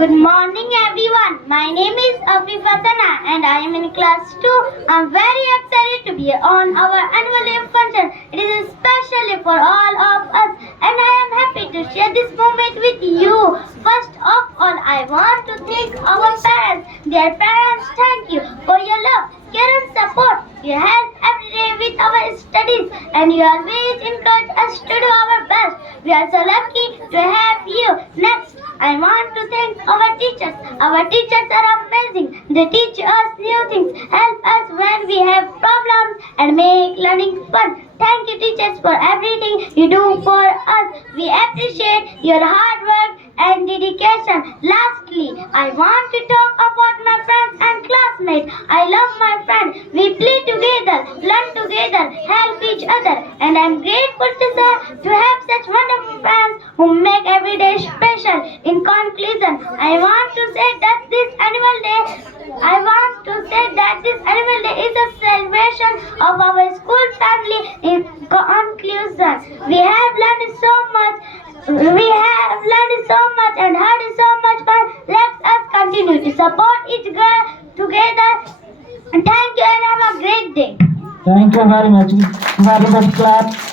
Good morning everyone. My name is Afifah and I am in class 2. I am very excited to be on our annual day function. It is especially for all of us and I am happy to share this moment with you. First of all, I want to thank our parents. Dear parents, thank you for your love, care and support. You help every day with our studies and you always encourage us to do our best. We are so lucky to have you. Next, I want to thank our teachers. Our teachers are amazing. They teach us new things, help us when we have problems and make learning fun. Thank you teachers for everything you do for us. We appreciate your hard work and dedication. Lastly, I want to talk about my friends and classmates. I love my friends. We play together, learn together, help each other, and I am grateful to have such wonderful friends who make every day special. In conclusion, I want to say that this annual day is a celebration of our school family. In conclusion, we have learned so much and had so much fun. Let us continue to support each girl together. Thank you and have a great day. Thank you very much. Very much clap.